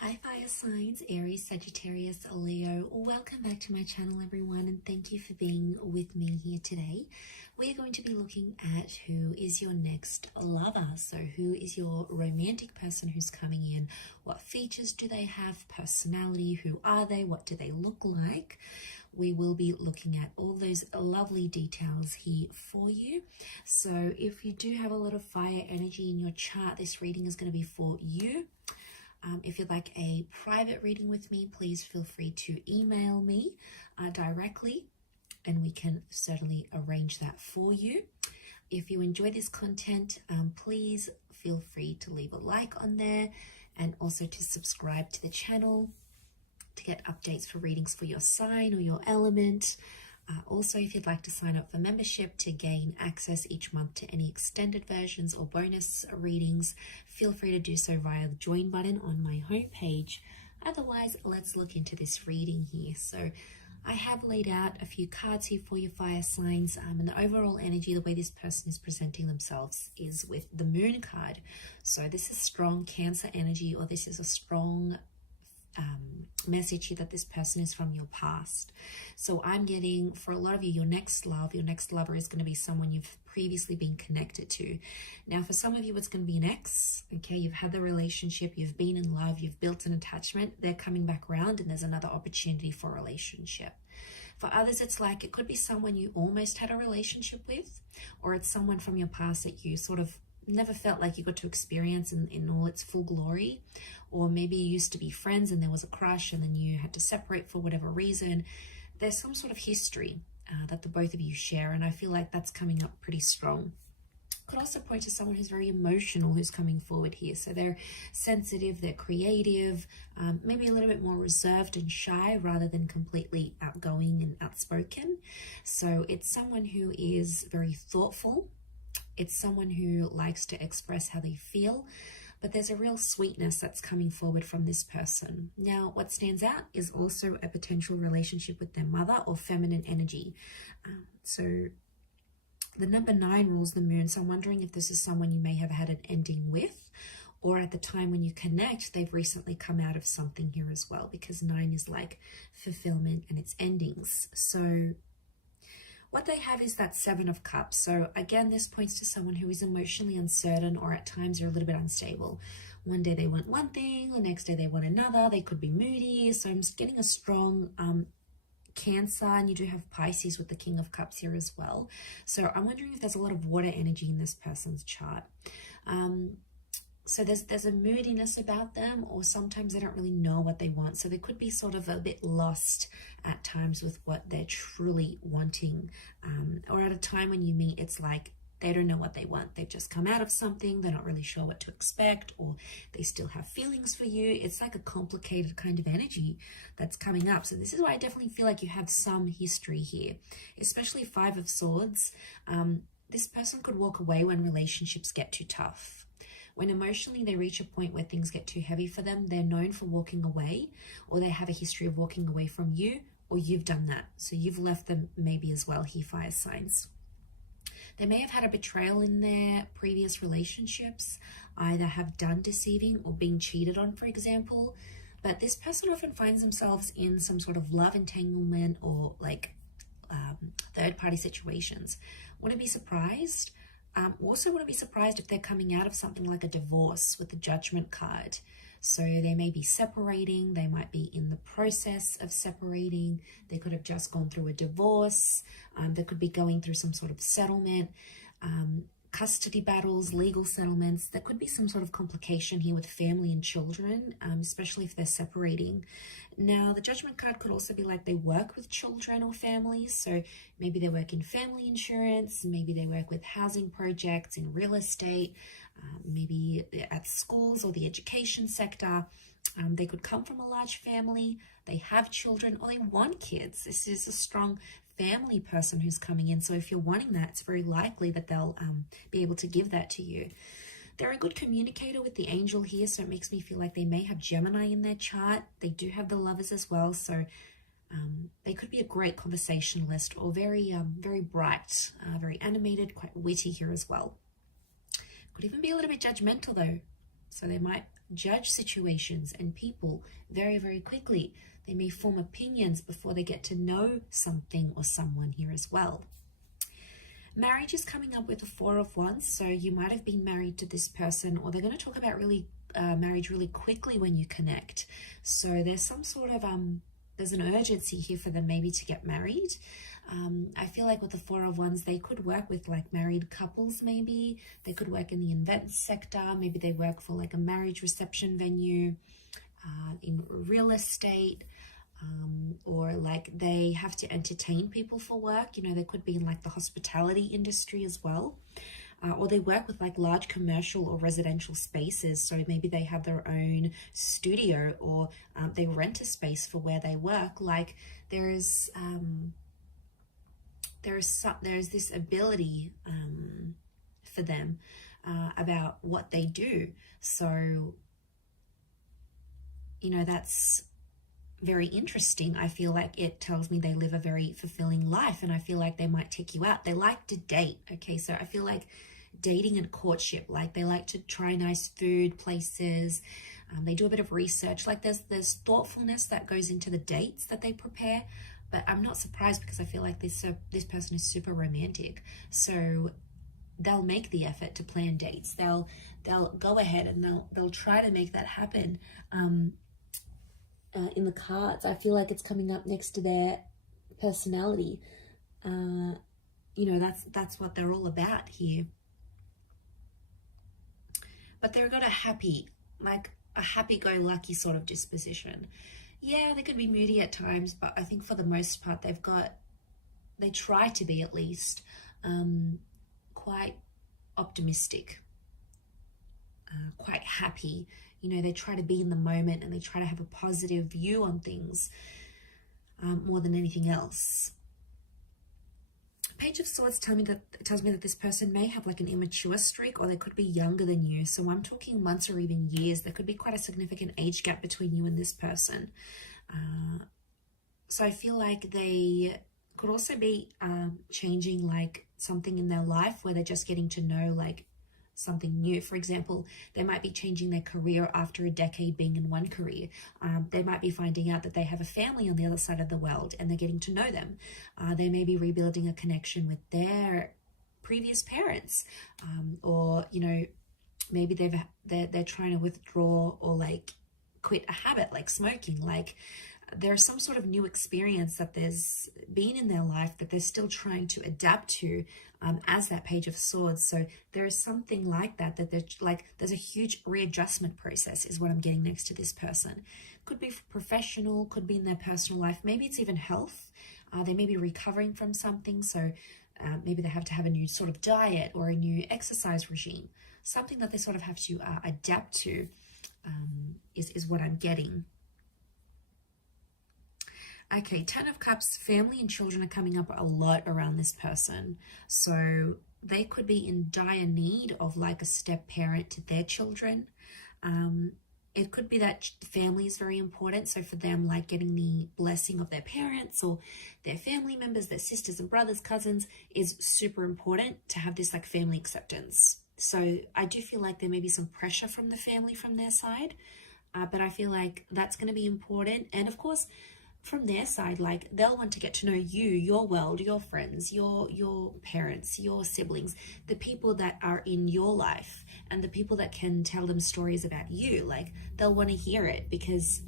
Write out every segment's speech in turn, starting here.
Hi fire signs, Aries, Sagittarius, Leo. Welcome back to my channel everyone, and thank you for being with me here today. We are going to be looking at who is your next lover. So who is your romantic person who's coming in? What features do they have? Personality, who are they? What do they look like? We will be looking at all those lovely details here for you. So if you do have a lot of fire energy in your chart, this reading is going to be for you. If you'd like a private reading with me, please feel free to email me directly, and we can certainly arrange that for you. If you enjoy this content, please feel free to leave a like on there and also to subscribe to the channel to get updates for readings for your sign or your element. Also, if you'd like to sign up for membership to gain access each month to any extended versions or bonus readings, feel free to do so via the join button on my homepage. Otherwise, let's look into this reading here. So I have laid out a few cards here for your fire signs, and the overall energy, the way this person is presenting themselves is with the Moon card. So this is strong Cancer energy, or this is a strong message here that this person is from your past. So I'm getting, for a lot of you, your next lover is going to be someone you've previously been connected to. Now for some of you, it's going to be an ex. Okay, you've had the relationship, you've been in love, you've built an attachment, they're coming back around and there's another opportunity for a relationship. For others, it's like it could be someone you almost had a relationship with, or it's someone from your past that you sort of never felt like you got to experience in all its full glory. Or maybe you used to be friends and there was a crush and then you had to separate for whatever reason. There's some sort of history that the both of you share, and I feel like that's coming up pretty strong. Could also point to someone who's very emotional who's coming forward here. So they're sensitive, they're creative, maybe a little bit more reserved and shy rather than completely outgoing and outspoken. So it's someone who is very thoughtful. It's someone who likes to express how they feel, but there's a real sweetness that's coming forward from this person. Now, what stands out is also a potential relationship with their mother or feminine energy. So the number 9 rules the moon. So I'm wondering if this is someone you may have had an ending with, or at the time when you connect, they've recently come out of something here as well, because 9 is like fulfillment and it's endings. So what they have is that 7 of Cups. So again, this points to someone who is emotionally uncertain, or at times they're a little bit unstable. One day they want one thing, the next day they want another. They could be moody. So I'm getting a strong Cancer, and you do have Pisces with the King of Cups here as well. So I'm wondering if there's a lot of water energy in this person's chart. So there's a moodiness about them, or sometimes they don't really know what they want. So they could be sort of a bit lost at times with what they're truly wanting. Or at a time when you meet, it's like they don't know what they want. They've just come out of something. They're not really sure what to expect, or they still have feelings for you. It's like a complicated kind of energy that's coming up. So this is why I definitely feel like you have some history here, especially 5 of Swords. This person could walk away when relationships get too tough. When emotionally they reach a point where things get too heavy for them, they're known for walking away, or they have a history of walking away from you, or you've done that. So you've left them maybe as well here, fire signs. They may have had a betrayal in their previous relationships, either have done deceiving or being cheated on, for example. But this person often finds themselves in some sort of love entanglement or like third-party situations. Wouldn't be surprised. Also wouldn't be surprised if they're coming out of something like a divorce with the Judgment card. So they may be separating, they might be in the process of separating, they could have just gone through a divorce, they could be going through some sort of settlement, custody battles, legal settlements. There could be some sort of complication here with family and children, especially if they're separating. Now, the Judgment card could also be like they work with children or families. So maybe they work in family insurance, maybe they work with housing projects, in real estate, maybe at schools or the education sector. They could come from a large family, they have children, or they want kids. This is a strong family person who's coming in. So if you're wanting that, it's very likely that they'll be able to give that to you. They're a good communicator with the angel here, so it makes me feel like they may have Gemini in their chart. They do have the Lovers as well, so they could be a great conversationalist, or very bright, very animated, quite witty here as well. Could even be a little bit judgmental though. So they might judge situations and people very, very quickly. They may form opinions before they get to know something or someone here as well. Marriage is coming up with the Four of Wands, so you might have been married to this person, or they're going to talk about marriage really quickly when you connect. So there's some sort of there's an urgency here for them maybe to get married. I feel like with the Four of Wands, they could work with like married couples. Maybe they could work in the events sector. Maybe they work for like a marriage reception venue, in real estate. Or like they have to entertain people for work. You know, they could be in like the hospitality industry as well. Or they work with like large commercial or residential spaces. So maybe they have their own studio, or they rent a space for where they work. Like there's this ability for them about what they do. So, you know, that's very interesting. I feel like it tells me they live a very fulfilling life, and I feel like they might take you out. They like to date. Okay, so I feel like dating and courtship, like they like to try nice food places. They do a bit of research. Like there's thoughtfulness that goes into the dates that they prepare. But I'm not surprised, because I feel like this person is super romantic. So they'll make the effort to plan dates. They'll go ahead and they'll try to make that happen. In the cards, I feel like it's coming up next to their personality. You know, that's what they're all about here. But they've got a happy-go-lucky sort of disposition. Yeah, they could be moody at times, but I think for the most part they try to be, at least, quite optimistic, quite happy. You know, they try to be in the moment, and they try to have a positive view on things more than anything else. Page of Swords tells me that this person may have like an immature streak, or they could be younger than you. So I'm talking months or even years. There could be quite a significant age gap between you and this person. So I feel like they could also be changing like something in their life, where they're just getting to know like something new. For example, they might be changing their career after a decade being in one career. They might be finding out that they have a family on the other side of the world, and they're getting to know them. They may be rebuilding a connection with their previous parents, or, you know, maybe they're trying to withdraw or like quit a habit like smoking. Like there's some sort of new experience that there's been in their life that they're still trying to adapt to, as that Page of Swords. So there is something like that there's a huge readjustment process is what I'm getting next to this person. Could be professional, could be in their personal life. Maybe it's even health. They may be recovering from something. So maybe they have to have a new sort of diet or a new exercise regime. Something that they sort of have to adapt to is what I'm getting. Okay, Ten of Cups, family and children are coming up a lot around this person. So they could be in dire need of like a step parent to their children. It could be that family is very important. So for them, like getting the blessing of their parents or their family members, their sisters and brothers, cousins, is super important to have this like family acceptance. So I do feel like there may be some pressure from the family from their side, but I feel like that's going to be important. And of course, from their side, like they'll want to get to know you, your world, your friends, your parents, your siblings, the people that are in your life, and the people that can tell them stories about you. Like they'll want to hear it, because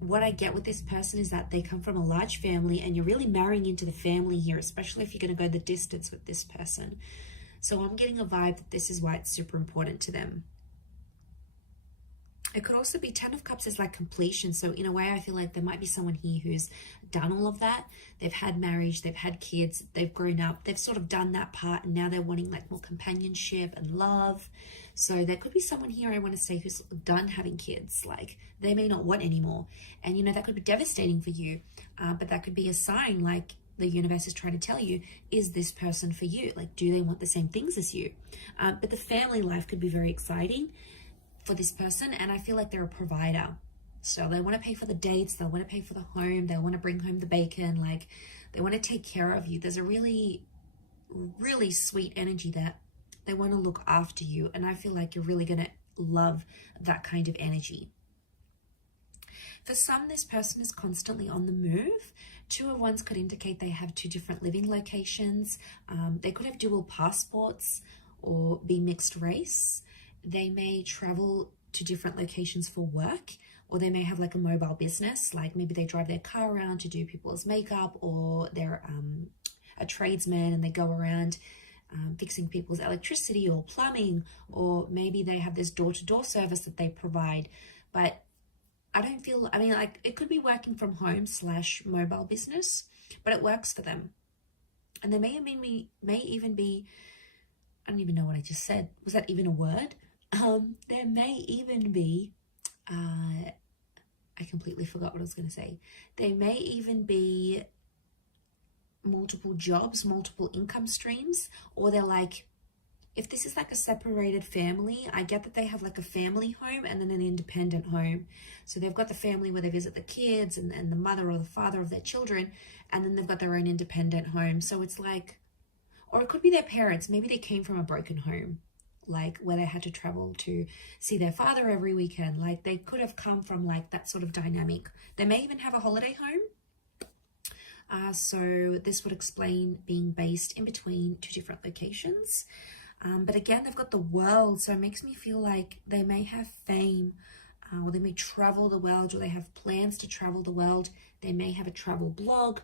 what I get with this person is that they come from a large family, and you're really marrying into the family here, especially if you're going to go the distance with this person. So I'm getting a vibe that this is why it's super important to them. It could also be Ten of Cups is like completion. So in a way, I feel like there might be someone here who's done all of that. They've had marriage, they've had kids, they've grown up, they've sort of done that part, and now they're wanting like more companionship and love. So there could be someone here, I want to say, who's done having kids. Like they may not want anymore. And you know, that could be devastating for you. But that could be a sign, like the universe is trying to tell you, is this person for you? Like, do they want the same things as you? But the family life could be very exciting for this person, and I feel like they're a provider. So they want to pay for the dates, they want to pay for the home, they want to bring home the bacon, like they want to take care of you. There's a really, really sweet energy that they want to look after you, and I feel like you're really going to love that kind of energy. For some, this person is constantly on the move. 2 of Wands could indicate they have 2 different living locations. They could have dual passports or be mixed race. They may travel to different locations for work, or they may have like a mobile business, like maybe they drive their car around to do people's makeup, or they're a tradesman and they go around fixing people's electricity or plumbing, or maybe they have this door-to-door service that they provide. But I don't feel, I mean, like it could be working from home / mobile business, but it works for them. And there may even be, I don't even know what I just said. Was that even a word? There may even be, I completely forgot what I was going to say. There may even be multiple jobs, multiple income streams, or they're like, if this is like a separated family, I get that they have like a family home and then an independent home. So they've got the family where they visit the kids and the mother or the father of their children, and then they've got their own independent home. So it's like, or it could be their parents. Maybe they came from a broken home, like where they had to travel to see their father every weekend. Like they could have come from like that sort of dynamic. They may even have a holiday home. So this would explain being based in between 2 different locations. But again, they've got the world, so it makes me feel like they may have fame, or they may travel the world, or they have plans to travel the world. They may have a travel blog.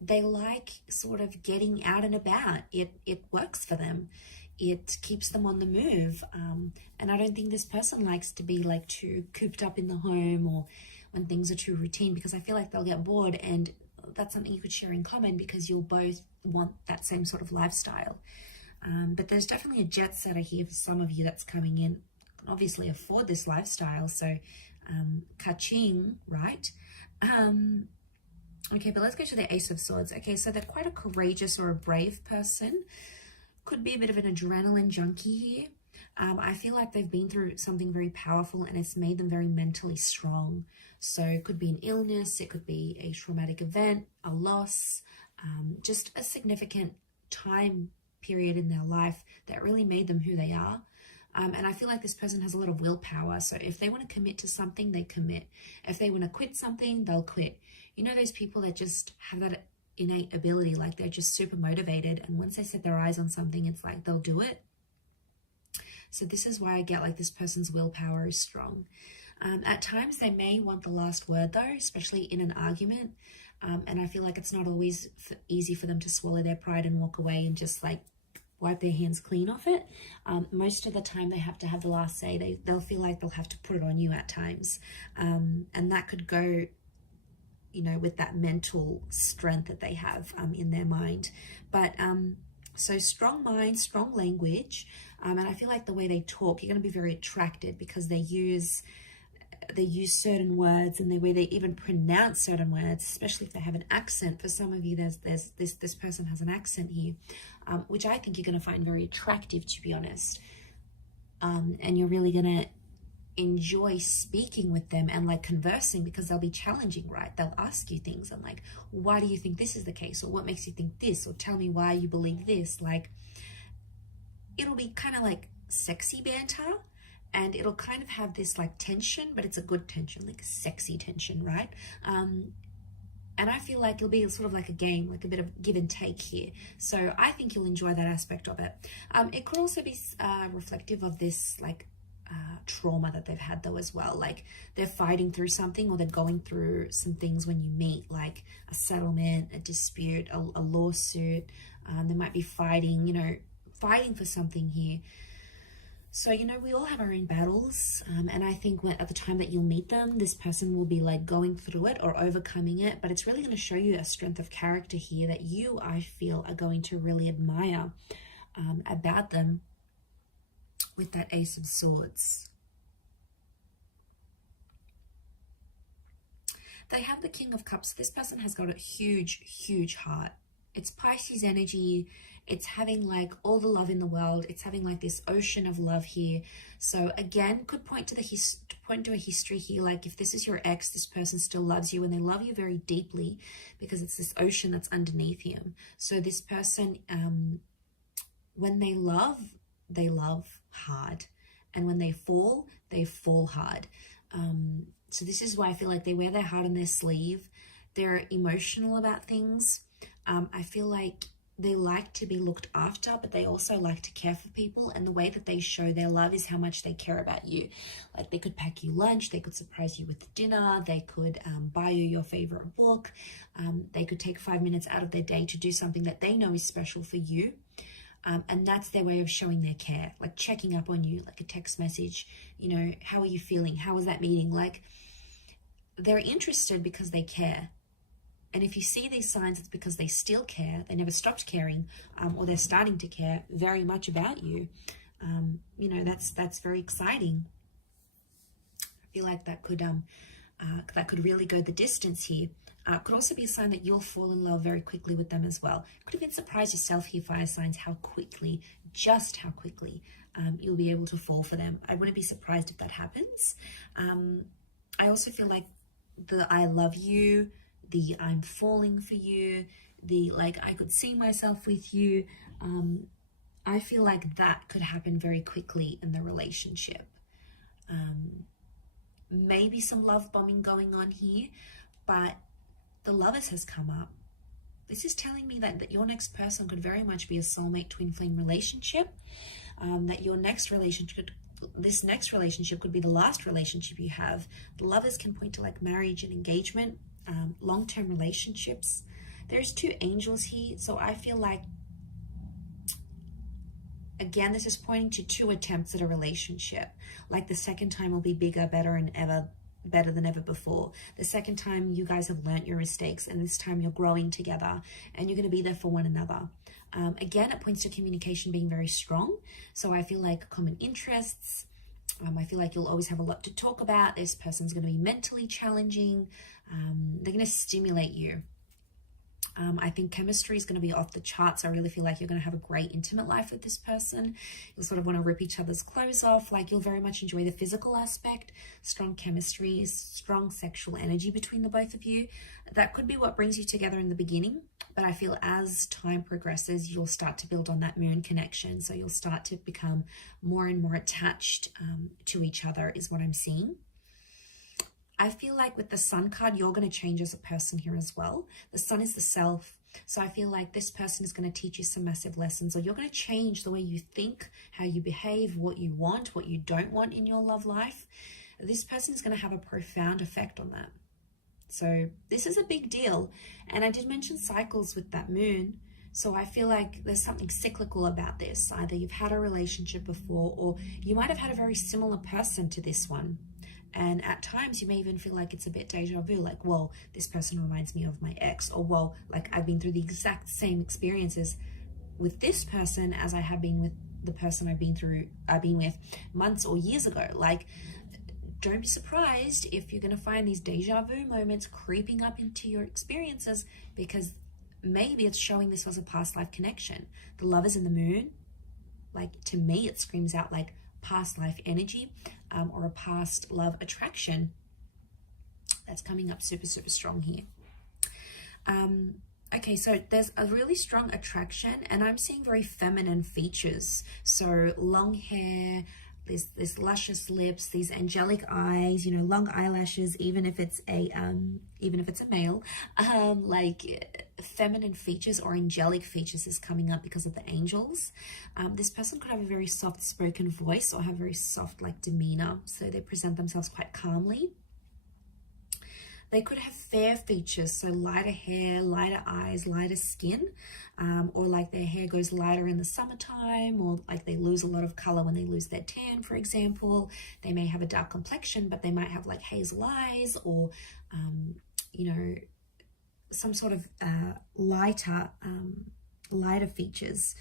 They like sort of getting out and about. It works for them. It keeps them on the move. And I don't think this person likes to be like too cooped up in the home, or when things are too routine, because I feel like they'll get bored, and that's something you could share in common because you'll both want that same sort of lifestyle. But there's definitely a jet setter here for some of you that's coming in, can obviously afford this lifestyle. So ka-ching, right? Okay, but let's go to the Ace of Swords. Okay, so they're quite a courageous or a brave person. Could be a bit of an adrenaline junkie here. I feel like they've been through something very powerful and it's made them very mentally strong. So it could be an illness, it could be a traumatic event, a loss, just a significant time period in their life that really made them who they are. And I feel like this person has a lot of willpower. So if they want to commit to something, they commit. If they want to quit something, they'll quit. You know, those people that just have that innate ability, like they're just super motivated. And once they set their eyes on something, it's like they'll do it. So this is why I get like this person's willpower is strong. At times they may want the last word though, especially in an argument. And I feel like it's not always easy for them to swallow their pride and walk away and just like wipe their hands clean off it. Most of the time they have to have the last say. They'll feel like they'll have to put it on you at times. And that could go, you know, with that mental strength that they have in their mind. But so strong mind, strong language. And I feel like the way they talk, you're going to be very attracted because they use certain words, and the way they even pronounce certain words, especially if they have an accent. For some of you, this person has an accent here, which I think you're going to find very attractive, to be honest. And you're really going to enjoy speaking with them and like conversing, because they'll be challenging, right? They'll ask you things and like, why do you think this is the case? Or what makes you think this? Or tell me why you believe this. Like, it'll be kind of like sexy banter. And it'll kind of have this like tension, but it's a good tension, like a sexy tension, right? And I feel like it'll be sort of like a game, like a bit of give and take here. So I think you'll enjoy that aspect of it. It could also be reflective of this like trauma that they've had though as well. Like they're fighting through something, or they're going through some things when you meet, like a settlement, a dispute, a lawsuit. They might be fighting, you know, fighting for something here. So, you know, we all have our own battles, and I think at the time that you'll meet them, this person will be like going through it or overcoming it, but it's really going to show you a strength of character here that you, I feel, are going to really admire about them with that Ace of Swords. They have the King of Cups. This person has got a huge, huge heart. It's Pisces energy. It's having like all the love in the world. It's having like this ocean of love here. So again, could point to a history here. Like if this is your ex, this person still loves you, and they love you very deeply because it's this ocean that's underneath him. So this person, when they love, they love hard. And when they fall hard. So this is why I feel like they wear their heart on their sleeve. They're emotional about things. I feel like they like to be looked after, but they also like to care for people. And the way that they show their love is how much they care about you. Like they could pack you lunch, they could surprise you with dinner, they could buy you your favorite book. They could take 5 minutes out of their day to do something that they know is special for you. And that's their way of showing their care, like checking up on you, like a text message, you know, how are you feeling? How was that meeting? Like they're interested because they care. And if you see these signs, it's because they still care. They never stopped caring, or they're starting to care very much about you. You know, that's very exciting. I feel like that could really go the distance here. Could also be a sign that you'll fall in love very quickly with them as well. Could even surprise yourself here, fire signs, just how quickly you'll be able to fall for them. I wouldn't be surprised if that happens. I also feel like the I love you, the I'm falling for you, the like I could see myself with you. I feel like that could happen very quickly in the relationship. Maybe some love bombing going on here, but the Lovers has come up. This is telling me that your next person could very much be a soulmate twin flame relationship, that your next relationship, this next relationship could be the last relationship you have. The Lovers can point to like marriage and engagement, long-term relationships. There's 2 angels here, so I feel like, again, this is pointing to 2 attempts at a relationship. Like the second time will be bigger, better than ever before. The second time you guys have learnt your mistakes, and this time you're growing together and you're going to be there for one another. Again, it points to communication being very strong. So I feel like common interests. I feel like you'll always have a lot to talk about. This person's going to be mentally challenging. They're going to stimulate you. I think chemistry is going to be off the charts. I really feel like you're going to have a great intimate life with this person. You'll sort of want to rip each other's clothes off. Like you'll very much enjoy the physical aspect, strong chemistry, strong sexual energy between the both of you. That could be what brings you together in the beginning. But I feel as time progresses, you'll start to build on that moon connection. So you'll start to become more and more attached to each other is what I'm seeing. I feel like with the Sun card, you're going to change as a person here as well. The Sun is the self. So I feel like this person is going to teach you some massive lessons, or you're going to change the way you think, how you behave, what you want, what you don't want in your love life. This person is going to have a profound effect on that. So this is a big deal. And I did mention cycles with that moon. So I feel like there's something cyclical about this. Either you've had a relationship before, or you might have had a very similar person to this one. And at times you may even feel like it's a bit deja vu, like, well, this person reminds me of my ex, or, well, like I've been through the exact same experiences with this person as I have been with the person I've been with months or years ago. Like, don't be surprised if you're going to find these deja vu moments creeping up into your experiences, because maybe it's showing this was a past life connection. The Lovers in the moon, like, to me, it screams out like past life energy, or a past love attraction that's coming up super, super strong here. Okay, so there's a really strong attraction, and I'm seeing very feminine features. So long hair, this luscious lips, these angelic eyes, you know, long eyelashes, even if it's a male, like feminine features or angelic features is coming up because of the angels. This person could have a very soft spoken voice or have very soft like demeanor, so they present themselves quite calmly. They could have fair features, so lighter hair, lighter eyes, lighter skin, or like their hair goes lighter in the summertime, or like they lose a lot of color when they lose their tan, for example. They may have a dark complexion, but they might have like hazel eyes, or, you know, some sort of lighter features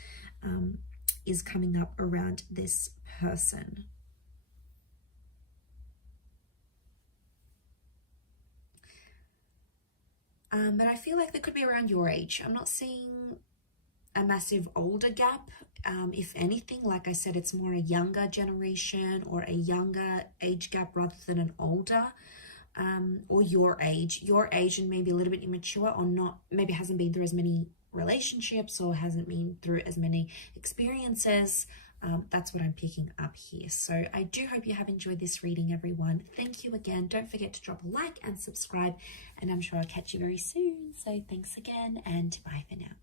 is coming up around this person. But I feel like they could be around your age. I'm not seeing a massive older gap. If anything, like I said, it's more a younger generation or a younger age gap rather than an older, or your age and maybe a little bit immature, or not, maybe hasn't been through as many relationships or hasn't been through as many experiences. That's what I'm picking up here. So I do hope you have enjoyed this reading, everyone. Thank you again. Don't forget to drop a like and subscribe, and I'm sure I'll catch you very soon. So thanks again, and bye for now.